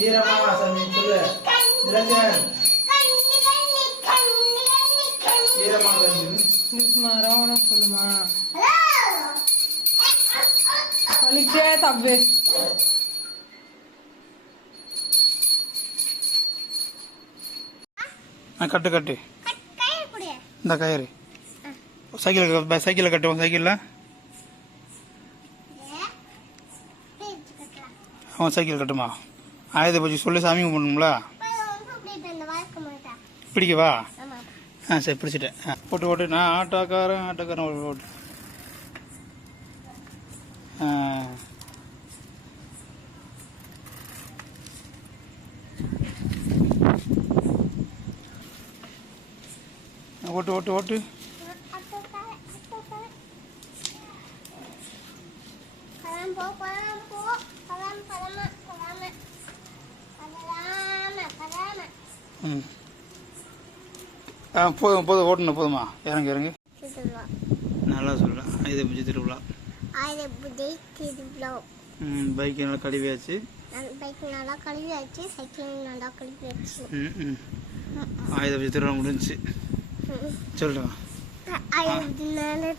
ஈரமா சாமி சொல்லு சாமி ரவுடா சொல்லுமா? வலிச்சே தப்பு கட்டு கட்டு. இந்த கயிறு. சைக்கிள் சைக்கிளில் கட்டுவோம் சைக்கிளில். அவன் சைக்கிள் கட்டுமா? ஆயுத பூஜை சொல்லி சாமி கும்பிடணும்ல? பிடிக்கவா? ஆ சரி பிடிச்சிட்டேன். போட்டு போட்டு. நான் ஆட்டோக்காரன் ஆட்டோக்காரன் போட்டு ஓட்டு ஓட்டு ஓட்டு ஓட்டு ஓட்டு ம். ஆ போதும் போதும் ஓட்டுன போதுமா இறங்கு இறங்கு. நல்லா சொல்கிறேன் ஆயுத பூஜை திருவிழா. ம் பைக் நல்லா கழுவியாச்சு. பைக் நல்லா கழுவியாச்சு சைக்கிள் நல்லா கழுவியாச்சு. ம் ம். ஆயுத பூஜை திருவிழா முடிஞ்சுச்சு. சொல்லுமா அது